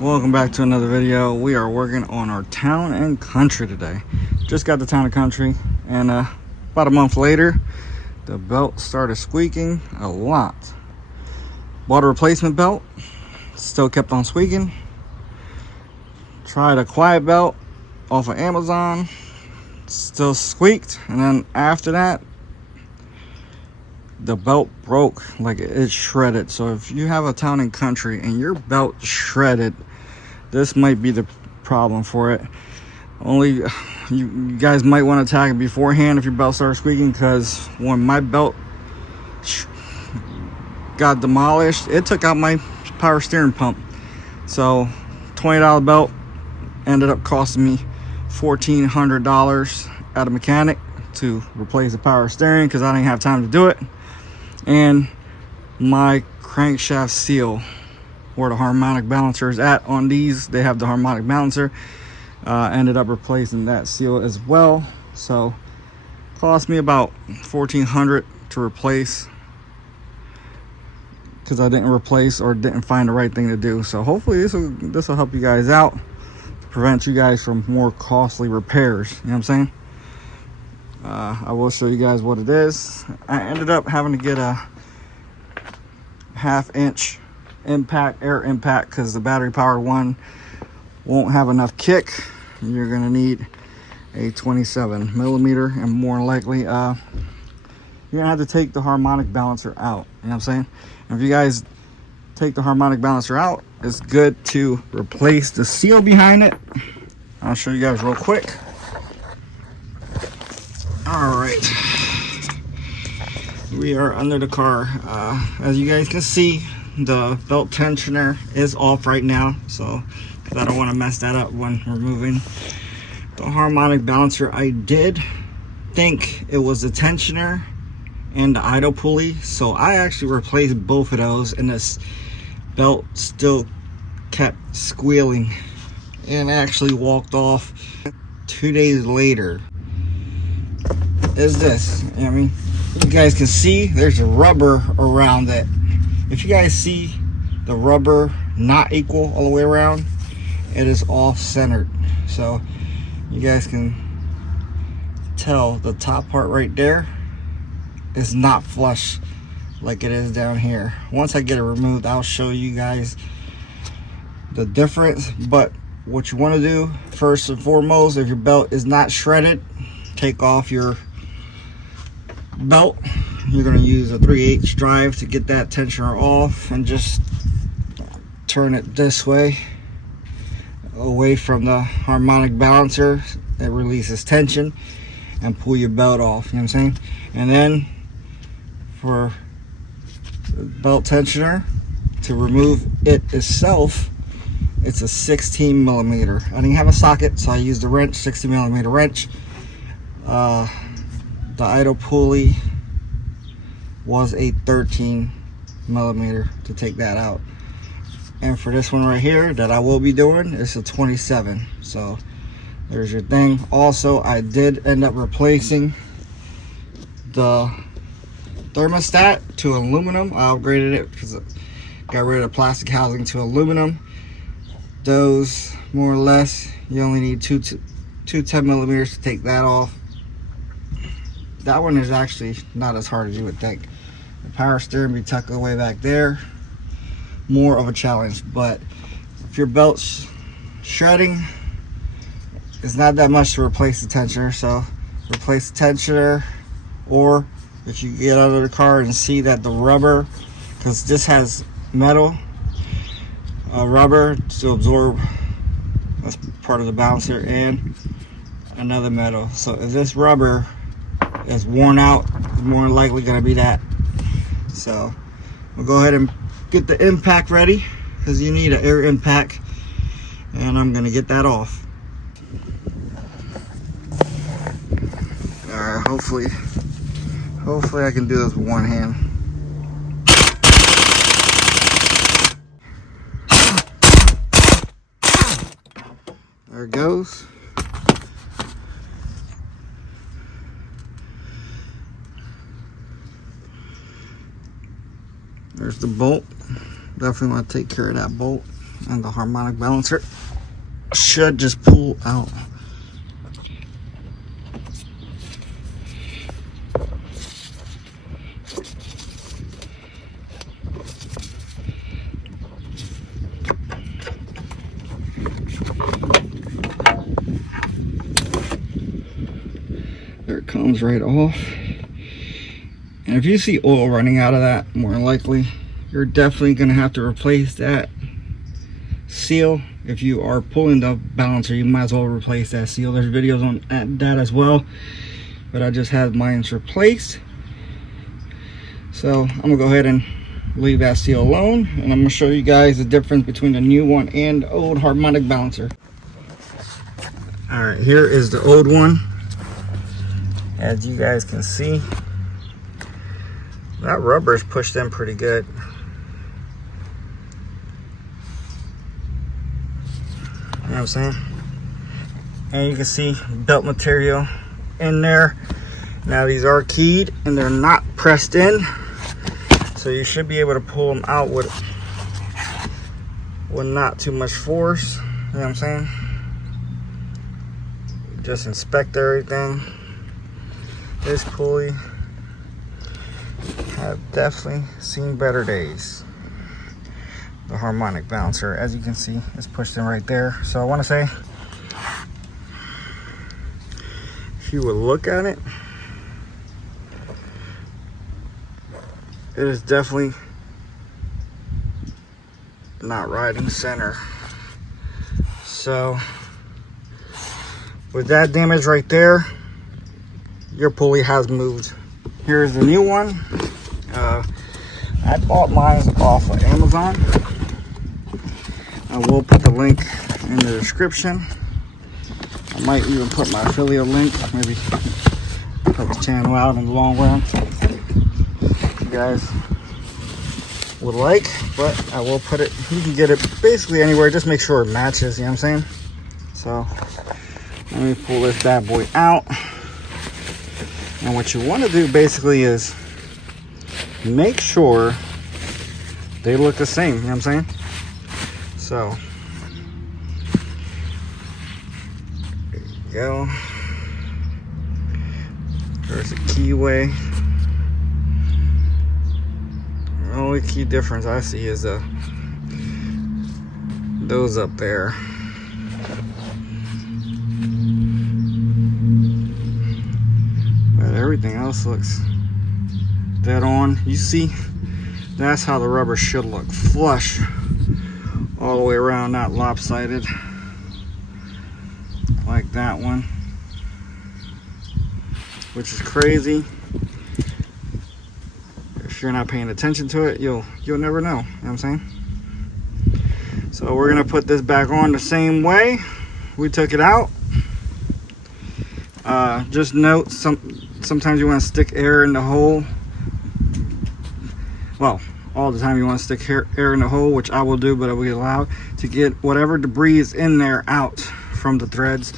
Welcome back to another video. We are working on our Town and Country today. Just got the Town and Country, and about a month later, the belt started squeaking a lot. Bought a replacement belt, still kept on squeaking. Tried a quiet belt off of Amazon, still squeaked. And then after that, the belt broke, like it shredded. So if you have a Town and Country and your belt shredded, this might be the problem for it. Only you guys might want to tag it beforehand if your belt starts squeaking, because when my belt got demolished, it took out my power steering pump. So $20 belt ended up costing me $1,400 at a mechanic to replace the power steering, because I didn't have time to do it. And my crankshaft seal, where the harmonic balancer is at on these, they have the harmonic balancer, ended up replacing that seal as well. So cost me about $1,400 to replace, because I didn't replace or didn't find the right thing to do. So hopefully this will help you guys out, to prevent you guys from more costly repairs. You know what I'm saying? I will show you guys what it is. I ended up having to get a 1/2-inch impact, air impact, because the battery powered one won't have enough kick. You're gonna need a 27mm, and more likely you're gonna have to take the harmonic balancer out. You know what I'm saying? And if you guys take the harmonic balancer out, it's good to replace the seal behind it. I'll show you guys real quick. All right, we are under the car. As you guys can see, the belt tensioner is off right now, so because I don't want to mess that up when removing the harmonic balancer. I did think it was the tensioner and the idle pulley, so I actually replaced both of those, and this belt still kept squealing and actually walked off. 2 days later is this. I mean, you guys can see there's a rubber around it. If you guys see the rubber not equal all the way around, it is off centered. So you guys can tell the top part right there is not flush like it is down here. Once I get it removed, I'll show you guys the difference. But what you want to do first and foremost, if your belt is not shredded, take off your belt. You're going to use a 3/8 drive to get that tensioner off, and just turn it this way away from the harmonic balancer. It releases tension, and pull your belt off. You know what I'm saying? And then for the belt tensioner, to remove it itself, it's a 16mm. I didn't have a socket, so I used a wrench, 60mm wrench. The idle pulley was a 13mm to take that out. And for this one right here that I will be doing, it's a 27. So there's your thing. Also, I did end up replacing the thermostat to aluminum. I upgraded it because I got rid of the plastic housing to aluminum. Those, more or less, you only need two 10mm to take that off. That one is actually not as hard as you would think. The power steering be tucked away back there, more of a challenge. But if your belt's shredding, it's not that much to replace the tensioner. So replace the tensioner, or if you get out of the car and see that the rubber, because this has metal, rubber to absorb, that's part of the balancer, and another metal. So if this rubber is worn out, it's more than likely going to be that. So we'll go ahead and get the impact ready, because you need an air impact, and I'm going to get that off. Alright, hopefully I can do this with one hand. There it goes. There's the bolt. Definitely want to take care of that bolt. and the harmonic balancer should just pull out. There it comes right off. And if you see oil running out of that, more than likely you're definitely going to have to replace that seal. If you are pulling the balancer, you might as well replace that seal. There's videos on that as well, but I just had mine replaced. So I'm gonna go ahead and leave that seal alone, and I'm gonna show you guys the difference between the new one and the old harmonic balancer. All right, here is the old one. As you guys can see, that rubber is pushed in pretty good. You know what I'm saying? And you can see belt material in there. Now these are keyed and they're not pressed in, so you should be able to pull them out with not too much force. You know what I'm saying? Just inspect everything. This pulley have definitely seen better days. The harmonic balancer, as you can see, is pushed in right there. So I want to say, if you would look at it, it is definitely not riding center. So with that damage right there, your pulley has moved. Here's the new one. I bought mine off of Amazon. I will put the link in the description. I might even put my affiliate link, maybe help the channel out in the long run, if you guys would like. But I will put it, you can get it basically anywhere, just make sure it matches, you know what I'm saying? So let me pull this bad boy out. And what you want to do basically is make sure they look the same, you know what I'm saying? So there you go. There's a keyway. The only key difference I see is those up there. But everything else looks dead on. You see, that's how the rubber should look, flush all the way around, not lopsided like that one, which is crazy. If you're not paying attention to it, you'll never know, you know what I'm saying? So we're gonna put this back on the same way we took it out. Just note, sometimes you want to stick air in the hole. Well, all the time you want to stick air in the hole, which I will do, but I will get allowed to get whatever debris is in there out from the threads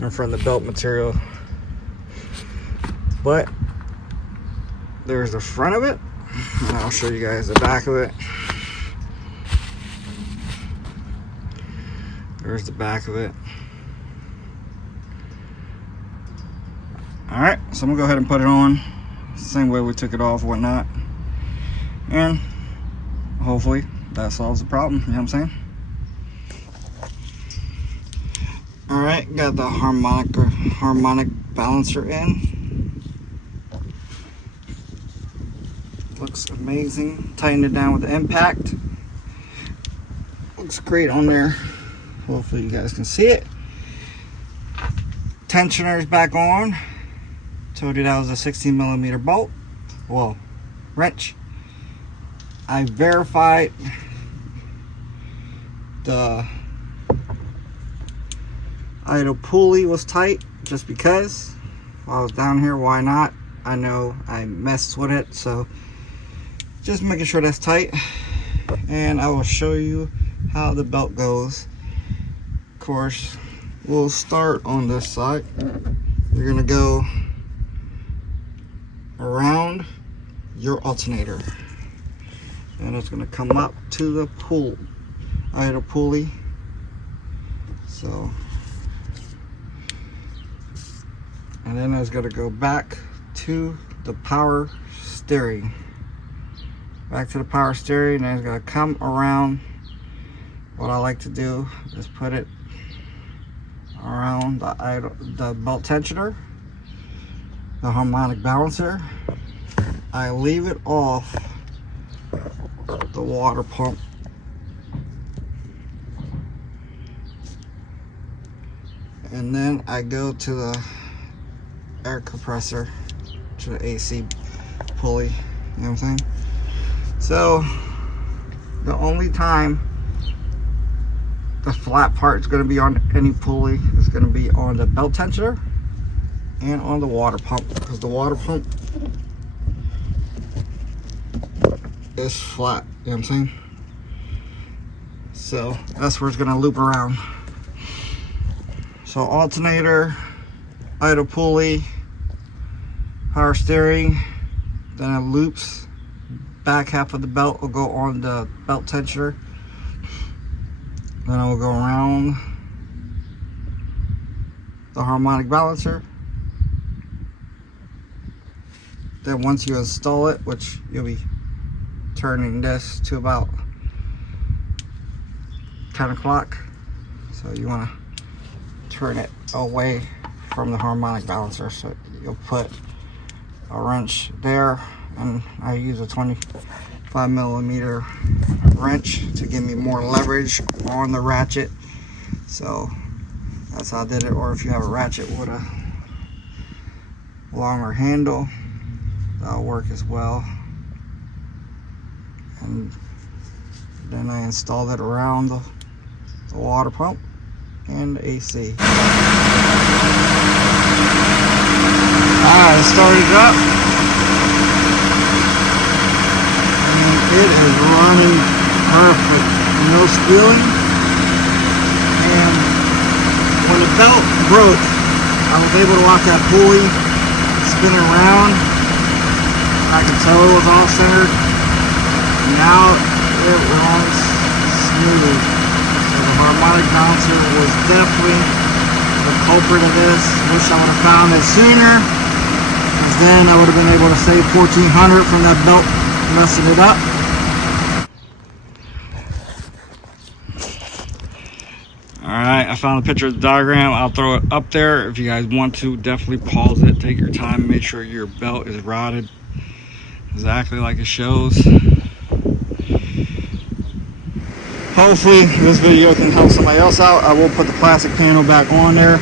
and from the belt material. But there's the front of it, and I'll show you guys the back of it. There's the back of it. Alright, so I'm gonna go ahead and put it on same way we took it off, whatnot, and hopefully that solves the problem, you know what I'm saying? Alright, got the harmonic balancer in. Looks amazing. Tighten it down with the impact. Looks great on there. Hopefully you guys can see it. Tensioner's back on. Told you that was a 16mm bolt. Well, wrench. I verified the idle pulley was tight just because while I was down here. Why not? I know I messed with it, so just making sure that's tight. And I will show you how the belt goes. Of course, we'll start on this side. You're gonna go around your alternator, and it's going to come up to the pull idle pulley. So, and then it's going to go back to the power steering. Back to the power steering, and it's going to come around. What I like to do is put it around the belt tensioner, the harmonic balancer. I leave it off the water pump. And then I go to the air compressor, to the AC pulley, you know what I'm saying? So, the only time the flat part is going to be on any pulley is going to be on the belt tensioner and on the water pump, because the water pump is flat, you know what I'm saying? So, that's where it's going to loop around. So alternator, idle pulley, power steering, then it loops. Back half of the belt will go on the belt tensioner. Then it will go around the harmonic balancer. Then once you install it, which you'll be turning this to about 10 o'clock. So you want to turn it away from the harmonic balancer, so you'll put a wrench there, and I use a 25mm wrench to give me more leverage on the ratchet. So that's how I did it. Or if you have a ratchet with a longer handle, that'll work as well. And then I installed it around the water pump and AC. Alright, I started it up. And it is running perfect. No squealing. And when the belt broke, I was able to watch that pulley spinning around. I could tell it was off centered. Now it runs smooth. The harmonic balancer was definitely the culprit of this. Wish I would have found it sooner, because then I would have been able to save $1,400 from that belt messing it up. Alright, I found a picture of the diagram. I'll throw it up there. If you guys want to, definitely pause it, take your time, make sure your belt is routed exactly like it shows. Hopefully this video can help somebody else out. I will put the plastic panel back on there.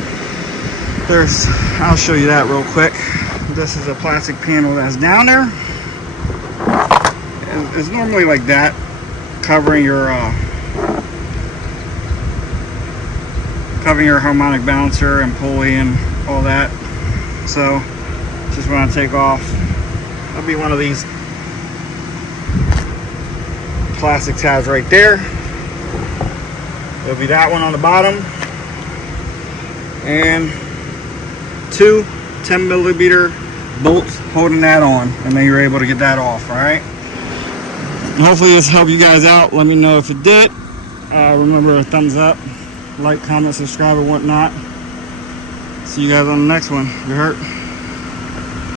I'll show you that real quick. This is a plastic panel that's down there. It's normally like that, covering your harmonic balancer and pulley and all that. So just want to take off. That'll be one of these plastic tabs right there. There'll be that one on the bottom, and two 10mm bolts holding that on, and then you're able to get that off. All right. And hopefully this helped you guys out. Let me know if it did. Remember, a thumbs up, like, comment, subscribe, and whatnot. See you guys on the next one. You're hurt.